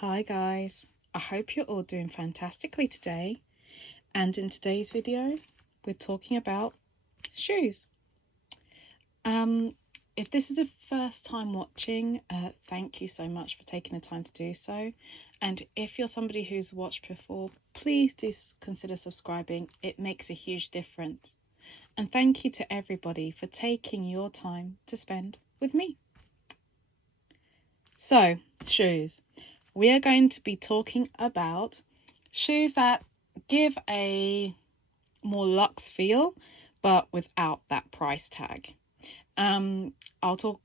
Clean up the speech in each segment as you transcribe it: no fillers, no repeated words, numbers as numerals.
Hi guys, I hope you're all doing fantastically today, and in today's video we're talking about shoes. If this is a first time watching, thank you so much for taking the time to do so, and if you're somebody who's watched before, please do consider subscribing. It makes a huge difference. And thank you to everybody for taking your time to spend with me. So, shoes. We are going to be talking about shoes that give a more luxe feel, but without that price tag. I'll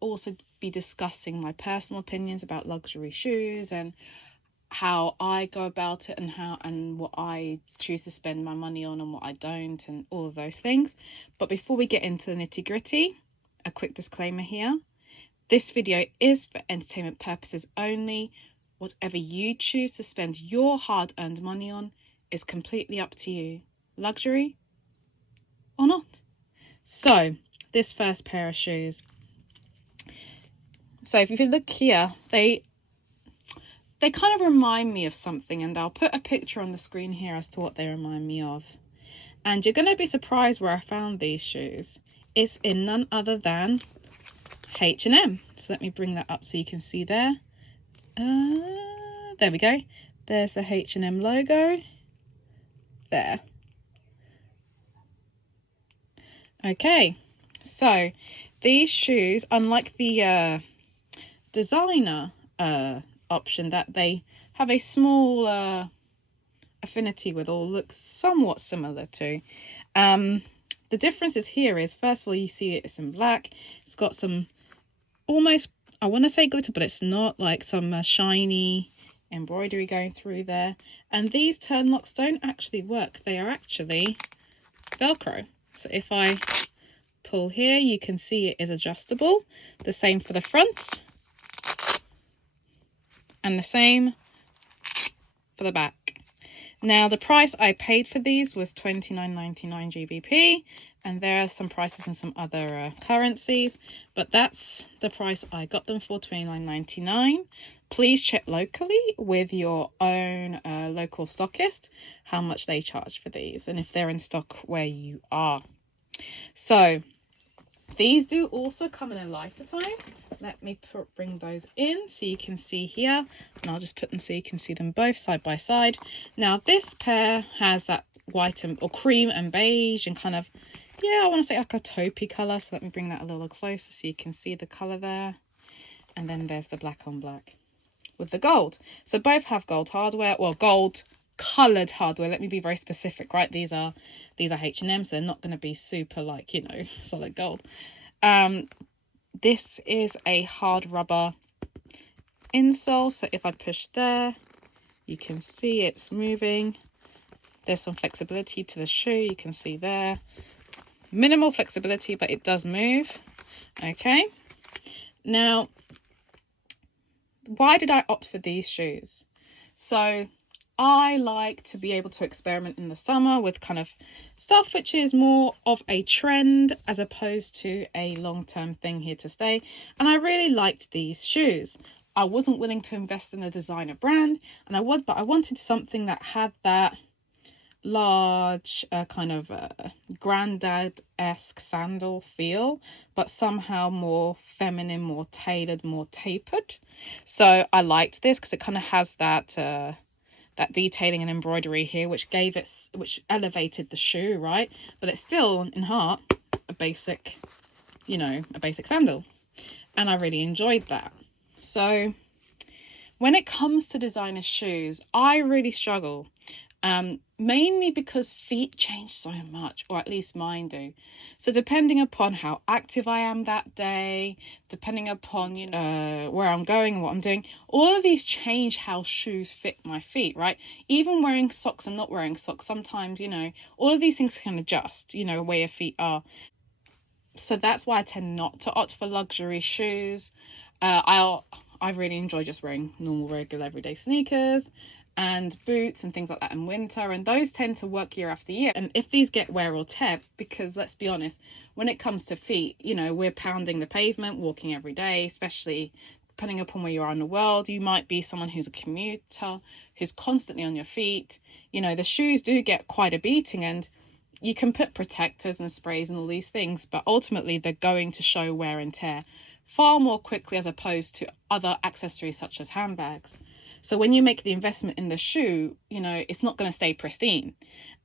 also be discussing my personal opinions about luxury shoes and how I go about it and what I choose to spend my money on and what I don't, and all of those things. But before we get into the nitty-gritty, a quick disclaimer here. This video is for entertainment purposes only. Whatever you choose to spend your hard-earned money on is completely up to you. Luxury or not. So, this first pair of shoes. So if you look here, they kind of remind me of something, and I'll put a picture on the screen here as to what they remind me of. And you're going to be surprised where I found these shoes. It's in none other than H&M. So let me bring that up so you can see there. There we go. There's the H&M logo. There. Okay, so these shoes, unlike the designer option that they have a small affinity with or looks somewhat similar to, the differences here is, first of all, you see it's in black. It's got some almost, I want to say glitter, but it's not, like some shiny embroidery going through there. And these turn locks don't actually work. They are actually Velcro. So if I pull here, you can see it is adjustable. The same for the front. And the same for the back. Now, the price I paid for these was $29.99 GBP. And there are some prices in some other currencies. But that's the price I got them for, $29.99. Please check locally with your own local stockist how much they charge for these and if they're in stock where you are. So these do also come in a lighter tone. Let me bring those in so you can see here, and I'll just put them so you can see them both side by side. Now this pair has that white or cream and beige and kind of, yeah, I want to say like a taupey colour. So let me bring that a little closer so you can see the colour there. And then there's the black on black with the gold. So both have gold hardware, well, gold coloured hardware. Let me be very specific, right? These are H&M, so they're not going to be super, like, you know, solid gold. This is a hard rubber insole, so if I push there, you can see it's moving. There's some flexibility to the shoe, you can see there. Minimal flexibility, but it does move. Okay, now why did I opt for these shoes? So I like to be able to experiment in the summer with kind of stuff which is more of a trend as opposed to a long-term thing here to stay. And I really liked these shoes. I wasn't willing to invest in a designer brand, but I wanted something that had that large kind of granddad-esque sandal feel, but somehow more feminine, more tailored, more tapered. So I liked this because it kind of has that that detailing and embroidery here, which elevated the shoe, right? But it's still in heart a basic, you know, a basic sandal, and I really enjoyed that. So when it comes to designer shoes, I really struggle. Mainly because feet change so much, or at least mine do. So depending upon how active I am that day, depending upon, you know, where I'm going and what I'm doing, all of these change how shoes fit my feet, right? Even wearing socks and not wearing socks, sometimes, you know, all of these things can adjust, you know, where your feet are. So that's why I tend not to opt for luxury shoes. I really enjoy just wearing normal, regular, everyday sneakers and boots and things like that in winter, and those tend to work year after year. And if these get wear or tear, because let's be honest, when it comes to feet, you know, we're pounding the pavement, walking every day, especially depending upon where you are in the world. You might be someone who's a commuter, who's constantly on your feet. You know, the shoes do get quite a beating, and you can put protectors and sprays and all these things, but ultimately they're going to show wear and tear far more quickly as opposed to other accessories such as handbags. So when you make the investment in the shoe, you know, it's not going to stay pristine.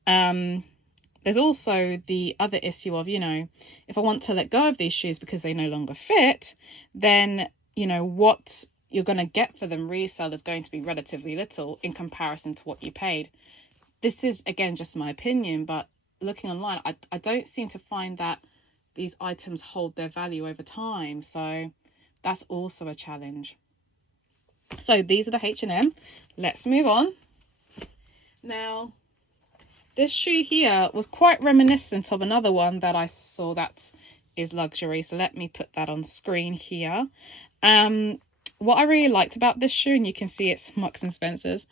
There's also the other issue of, you know, if I want to let go of these shoes because they no longer fit, then, you know, what you're going to get for them resale is going to be relatively little in comparison to what you paid. This is, again, just my opinion, but looking online, I don't seem to find that these items hold their value over time. So that's also a challenge. So these are the H&M. Let's move on. Now, this shoe here was quite reminiscent of another one that I saw that is luxury. So let me put that on screen here. What I really liked about this shoe, and you can see it's Marks and Spencer's,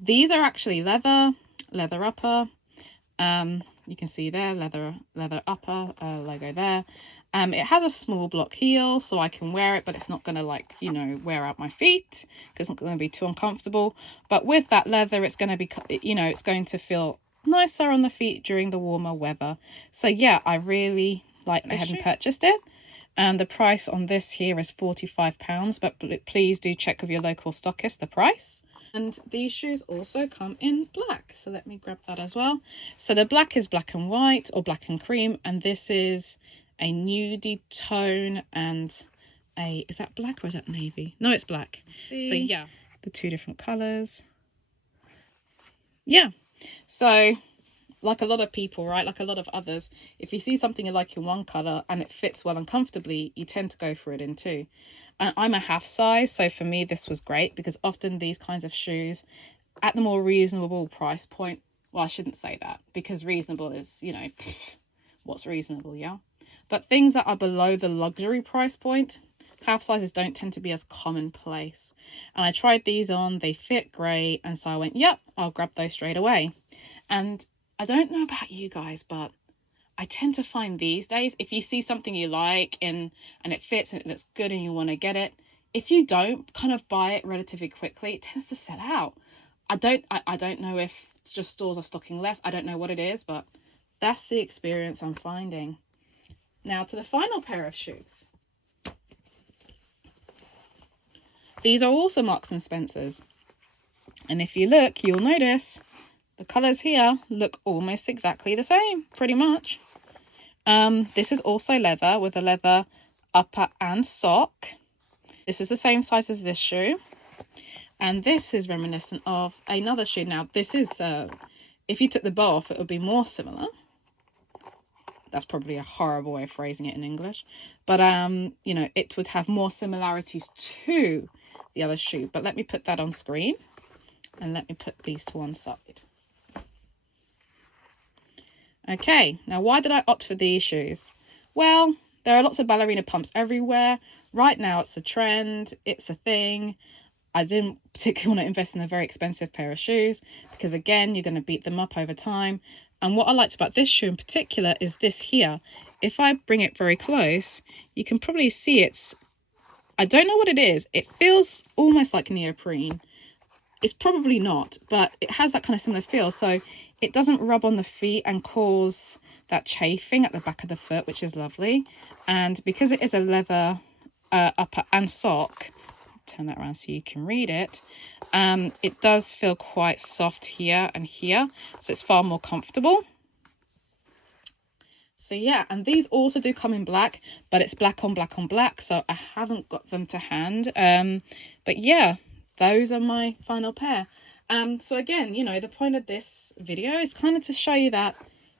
these are actually leather upper. You can see there, leather upper, logo there. It has a small block heel, so I can wear it, but it's not going to, like, you know, wear out my feet because it's not going to be too uncomfortable. But with that leather, it's going to be, you know, it's going to feel nicer on the feet during the warmer weather. So yeah, I really like this shoe. Purchased it. And the price on this here is £45, but please do check with your local stockist the price. And these shoes also come in black, so let me grab that as well. So the black is black and white or black and cream, and this is a nudie tone and a, is that black or is that navy? No, it's black. So yeah, the two different colors. Yeah, so like a lot of people, right, like a lot of others, if you see something you like in one color and it fits well and comfortably, you tend to go for it in two. And I'm a half size, so for me this was great because often these kinds of shoes at the more reasonable price point, well, I shouldn't say that because reasonable is, you know, what's reasonable, yeah? But things that are below the luxury price point, half sizes don't tend to be as commonplace. And I tried these on, they fit great, and so I went, yep, I'll grab those straight away. And I don't know about you guys, but I tend to find these days, if you see something you like and it fits and it looks good and you want to get it, if you don't kind of buy it relatively quickly, it tends to sell out. I don't know if it's just stores are stocking less. I don't know what it is, but that's the experience I'm finding. Now to the final pair of shoes. These are also Marks and Spencer's. And if you look, you'll notice the colours here look almost exactly the same, pretty much. This is also leather with a leather upper and sock. This is the same size as this shoe. And this is reminiscent of another shoe. Now, this is, if you took the bow off, it would be more similar. That's probably a horrible way of phrasing it in English. But, you know, it would have more similarities to the other shoe. But let me put that on screen. And let me put these to one side. Okay, now why did I opt for these shoes? Well, there are lots of ballerina pumps everywhere. Right now it's a trend, it's a thing. I didn't particularly want to invest in a very expensive pair of shoes because, again, you're going to beat them up over time. And what I liked about this shoe in particular is this here. If I bring it very close, you can probably see it's, I don't know what it is. It feels almost like neoprene. It's probably not, but it has that kind of similar feel. So it doesn't rub on the feet and cause that chafing at the back of the foot, which is lovely. And because it is a leather upper and sock, turn that around so you can read it, it does feel quite soft here and here. So it's far more comfortable. So yeah, and these also do come in black, but it's black on black on black. So I haven't got them to hand. But yeah, those are my final pair. So again, you know, the point of this video is kind of to show you that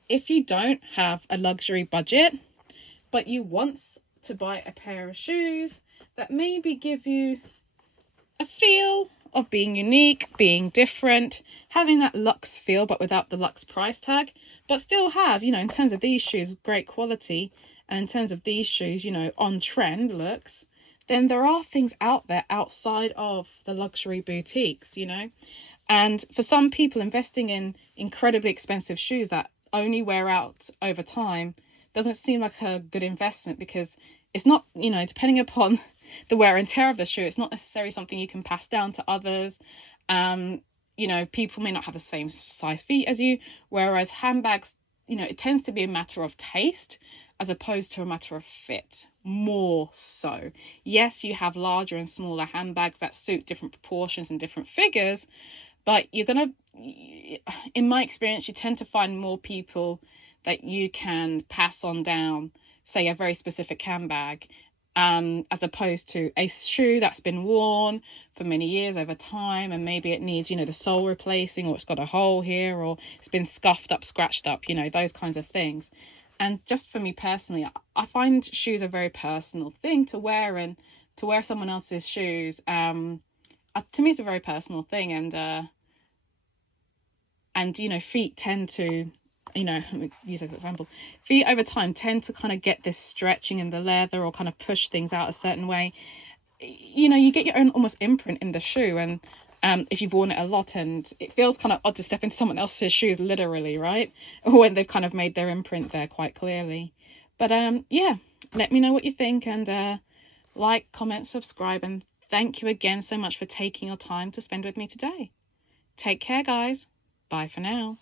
if you don't have a luxury budget, but you want to buy a pair of shoes that maybe give you a feel of being unique, being different, having that luxe feel, but without the luxe price tag, but still have, you know, in terms of these shoes, great quality, and in terms of these shoes, you know, on trend looks, then there are things out there outside of the luxury boutiques, you know. And for some people, investing in incredibly expensive shoes that only wear out over time doesn't seem like a good investment because it's not, you know, depending upon the wear and tear of the shoe. It's not necessarily something you can pass down to others. You know, people may not have the same size feet as you, whereas handbags, you know, it tends to be a matter of taste as opposed to a matter of fit, more so. Yes, you have larger and smaller handbags that suit different proportions and different figures, but you're gonna, in my experience, you tend to find more people that you can pass on down, say, a very specific handbag, as opposed to a shoe that's been worn for many years over time, and maybe it needs, you know, the sole replacing, or it's got a hole here, or it's been scuffed up, scratched up, you know, those kinds of things. And just for me personally, I find shoes a very personal thing to wear, and to wear someone else's shoes, to me, it's a very personal thing. And you know, feet tend to, you know, let me use an example. Feet over time tend to kind of get this stretching in the leather, or kind of push things out a certain way. You know, you get your own almost imprint in the shoe, and if you've worn it a lot, and it feels kind of odd to step into someone else's shoes, literally, right? When they've kind of made their imprint there quite clearly. But yeah, let me know what you think, and like, comment, subscribe, and thank you again so much for taking your time to spend with me today. Take care, guys. Bye for now.